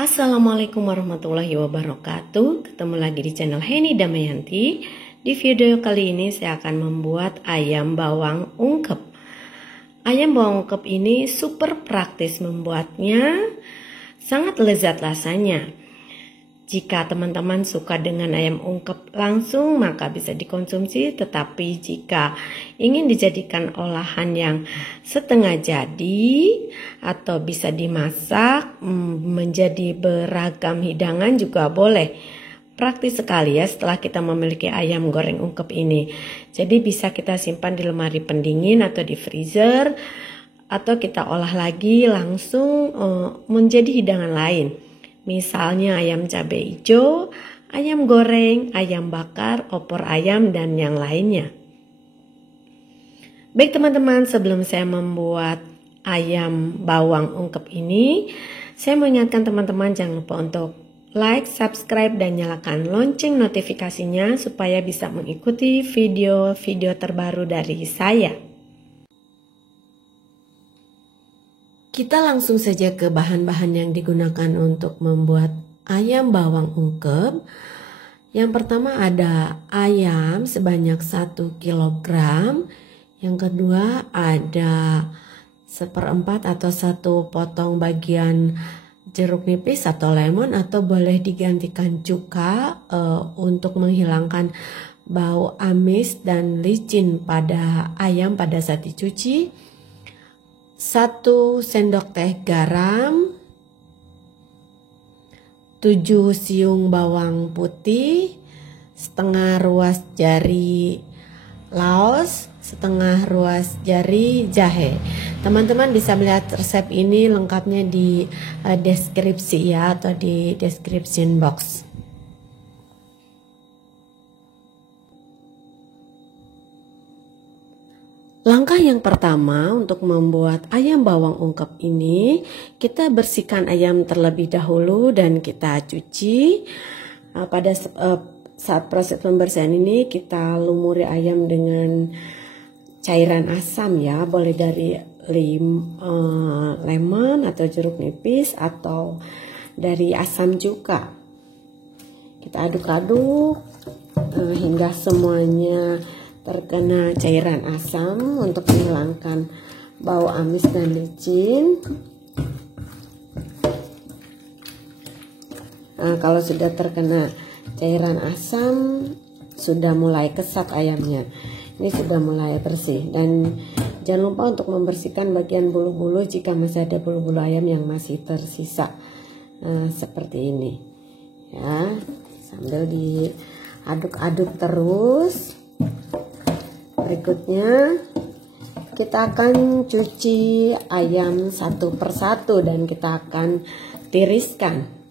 Assalamualaikum warahmatullahi wabarakatuh. Ketemu lagi di channel Heni Damayanti. Di video kali ini saya akan membuat ayam bawang ungkep. Ayam bawang ungkep ini super praktis membuatnya, sangat lezat rasanya. Jika teman-teman suka dengan ayam ungkep langsung maka bisa dikonsumsi, tetapi jika ingin dijadikan olahan yang setengah jadi atau bisa dimasak menjadi beragam hidangan juga boleh. Praktis sekali ya setelah kita memiliki ayam goreng ungkep ini. Jadi bisa kita simpan di lemari pendingin atau di freezer, atau kita olah lagi langsung menjadi hidangan lain. Misalnya ayam cabai hijau, ayam goreng, ayam bakar, opor ayam, dan yang lainnya. Baik teman-teman, sebelum saya membuat ayam bawang ungkep ini, saya mengingatkan teman-teman jangan lupa untuk like, subscribe, dan nyalakan lonceng notifikasinya supaya bisa mengikuti video-video terbaru dari saya. Kita langsung saja ke bahan-bahan yang digunakan untuk membuat ayam bawang ungkep. Yang pertama ada ayam sebanyak 1 kg. Yang kedua ada 1/4 atau 1 potong bagian jeruk nipis atau lemon, atau boleh digantikan cuka untuk menghilangkan bau amis dan licin pada ayam pada saat dicuci. 1 sendok teh garam, 7 siung bawang putih, setengah ruas jari laos, setengah ruas jari jahe. Teman-teman bisa melihat resep ini lengkapnya di deskripsi ya, atau di description box. Langkah yang pertama untuk membuat ayam bawang ungkep ini, kita bersihkan ayam terlebih dahulu dan kita cuci. Pada saat proses pembersihan ini kita lumuri ayam dengan cairan asam ya, boleh dari lemon atau jeruk nipis atau dari asam cuka. Kita aduk-aduk hingga semuanya terkena cairan asam untuk menghilangkan bau amis dan licin. Kalau sudah terkena cairan asam, sudah mulai kesat ayamnya. Ini sudah mulai bersih, dan jangan lupa untuk membersihkan bagian bulu-bulu jika masih ada bulu-bulu ayam yang masih tersisa seperti ini. Ya, sambil diaduk-aduk terus. Berikutnya kita akan cuci ayam satu persatu dan kita akan tiriskan.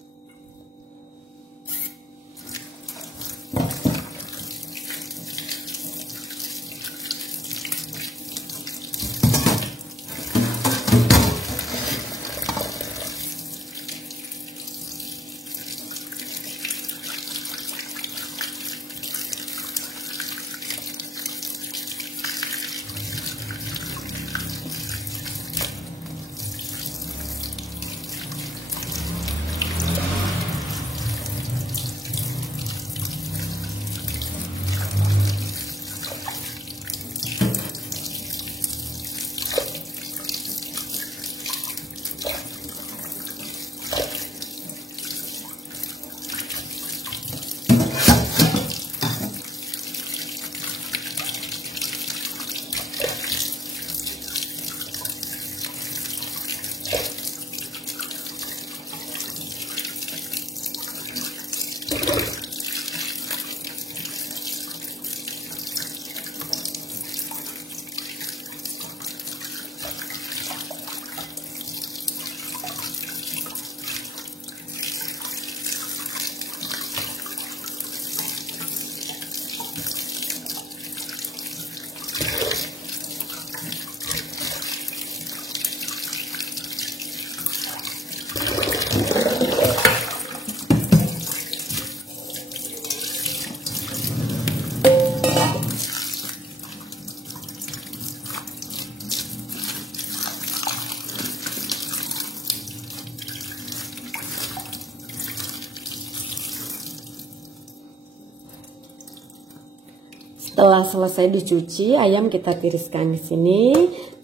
Setelah selesai dicuci, ayam kita tiriskan di sini.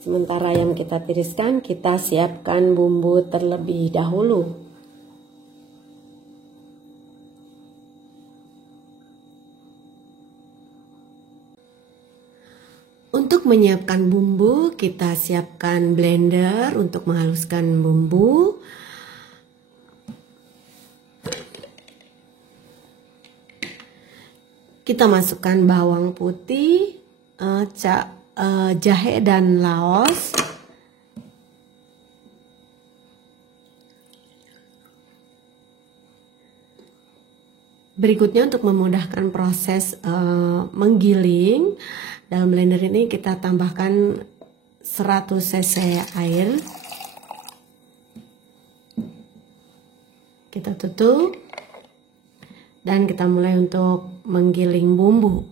Sementara ayam kita tiriskan, kita siapkan bumbu terlebih dahulu. Untuk menyiapkan bumbu, kita siapkan blender untuk menghaluskan bumbu. Kita masukkan bawang putih, jahe dan laos. Berikutnya untuk memudahkan proses menggiling, dalam blender ini kita tambahkan 100 cc air. Kita tutup dan kita mulai untuk menggiling bumbu.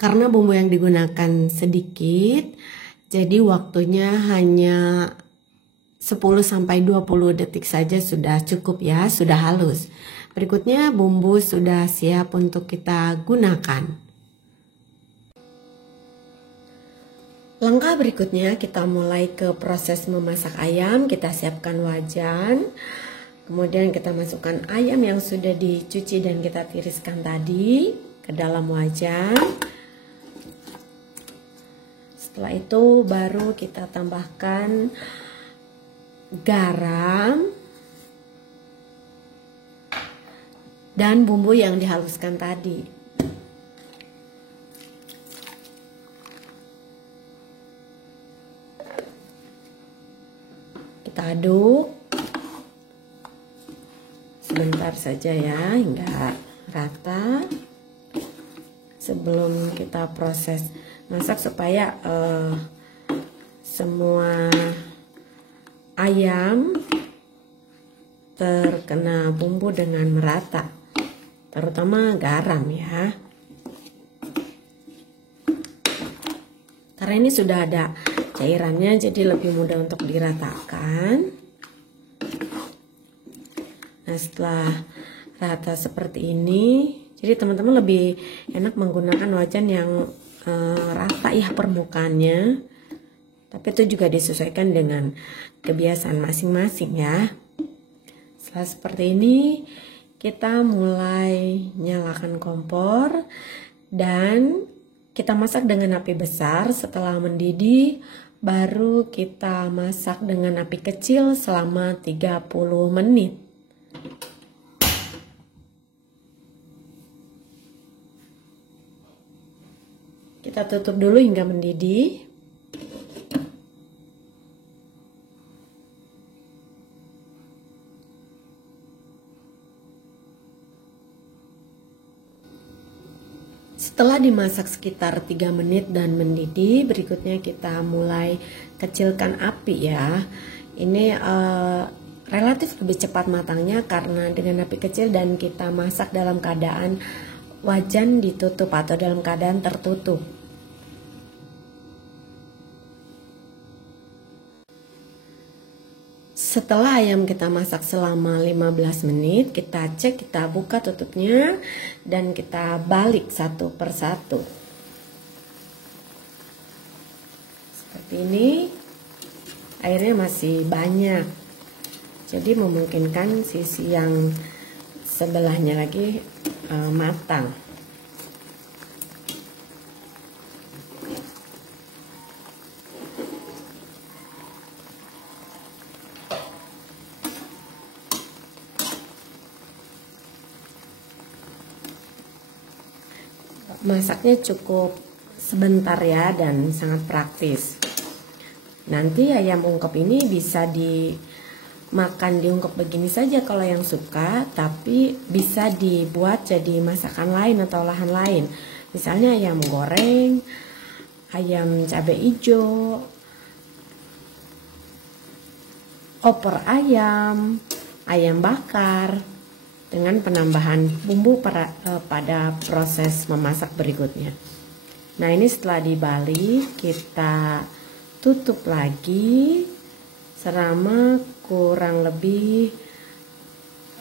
Karena bumbu yang digunakan sedikit, jadi waktunya hanya 10-20 detik saja sudah cukup ya, sudah halus. Berikutnya bumbu sudah siap untuk kita gunakan. Langkah berikutnya kita mulai ke proses memasak ayam. Kita siapkan wajan. Kemudian kita masukkan ayam yang sudah dicuci dan kita tiriskan tadi ke dalam wajan. Setelah itu baru kita tambahkan garam dan bumbu yang dihaluskan tadi. Kita aduk sebentar saja ya, hingga rata sebelum kita proses masak, supaya semua ayam terkena bumbu dengan merata, terutama garam ya. Karena ini sudah ada cairannya, jadi lebih mudah untuk diratakan. Nah, setelah rata seperti ini, jadi teman-teman lebih enak menggunakan wajan yang rata ya permukaannya, tapi itu juga disesuaikan dengan kebiasaan masing-masing ya. Setelah seperti ini, kita mulai nyalakan kompor dan kita masak dengan api besar. Setelah mendidih, baru kita masak dengan api kecil selama 30 menit. Kita tutup dulu hingga mendidih. Setelah dimasak sekitar 3 menit dan mendidih, berikutnya kita mulai kecilkan api ya. Ini relatif lebih cepat matangnya karena dengan api kecil dan kita masak dalam keadaan wajan ditutup atau dalam keadaan tertutup. Setelah ayam kita masak selama 15 menit, kita cek, kita buka tutupnya dan kita balik satu persatu. Seperti ini, airnya masih banyak. Jadi memungkinkan sisi yang sebelahnya lagi matang. Masaknya cukup sebentar ya dan sangat praktis. Nanti ayam ungkep ini bisa dimakan diungkep begini saja kalau yang suka, tapi bisa dibuat jadi masakan lain atau olahan lain. Misalnya ayam goreng, ayam cabai hijau, opor ayam, ayam bakar dengan penambahan bumbu pada proses memasak berikutnya. Nah, ini setelah dibalik, kita tutup lagi selama kurang lebih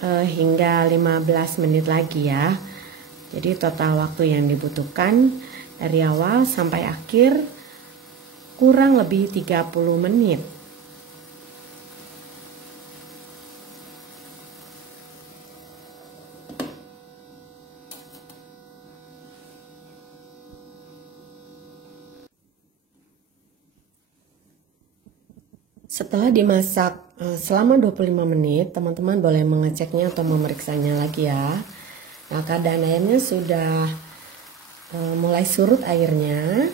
hingga 15 menit lagi ya. Jadi total waktu yang dibutuhkan dari awal sampai akhir kurang lebih 30 menit. Setelah dimasak selama 25 menit, teman-teman boleh mengeceknya atau memeriksanya lagi ya. Nah, keadaan ayamnya sudah mulai surut airnya.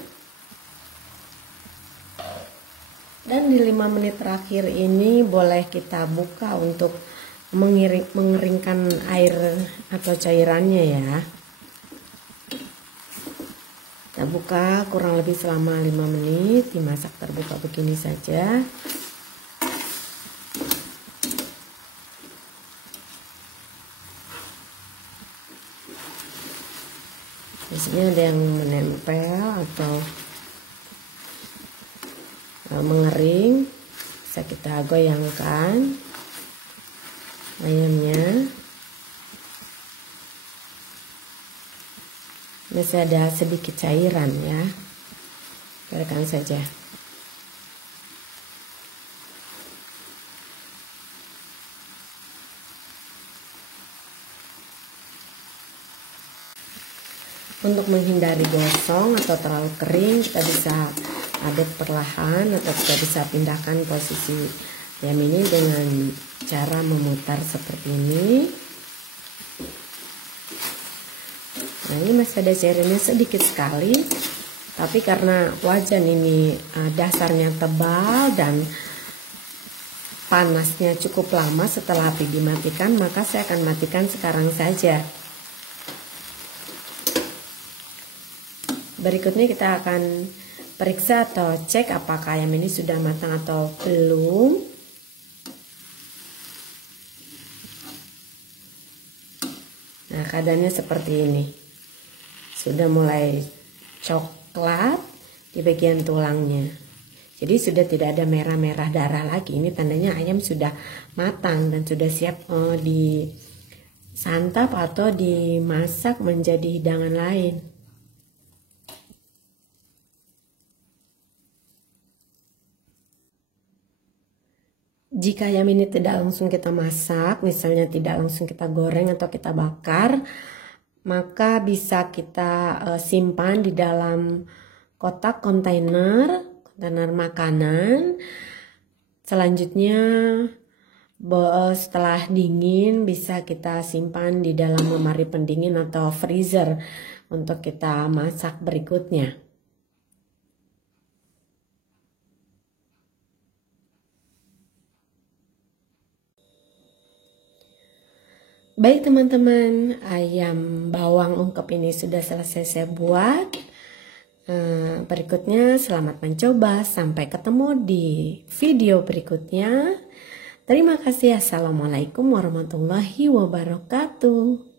Dan di 5 menit terakhir ini boleh kita buka untuk mengeringkan air atau cairannya ya. Kita buka kurang lebih selama 5 menit, dimasak terbuka begini saja. Biasanya ada yang menempel atau mengering, bisa kita goyangkan ayamnya. Masih ada sedikit cairan ya, biarkan saja. Untuk menghindari gosong atau terlalu kering, kita bisa aduk perlahan atau kita bisa pindahkan posisi ayam ini dengan cara memutar seperti ini. Nah, ini masih ada cairannya sedikit sekali, tapi karena wajan ini dasarnya tebal dan panasnya cukup lama setelah api dimatikan, maka saya akan matikan sekarang saja. Berikutnya kita akan periksa atau cek apakah ayam ini sudah matang atau belum. Nah, keadaannya seperti ini. Sudah mulai coklat di bagian tulangnya. Jadi sudah tidak ada merah-merah darah lagi. Ini tandanya ayam sudah matang dan sudah siap disantap atau dimasak menjadi hidangan lain. Jika ayam ini tidak langsung kita masak, misalnya tidak langsung kita goreng atau kita bakar, maka bisa kita simpan di dalam kotak kontainer makanan. Selanjutnya setelah dingin bisa kita simpan di dalam lemari pendingin atau freezer untuk kita masak berikutnya. Baik teman-teman, ayam bawang ungkep ini sudah selesai saya buat. Berikutnya selamat mencoba, sampai ketemu di video berikutnya. Terima kasih. Assalamualaikum warahmatullahi wabarakatuh.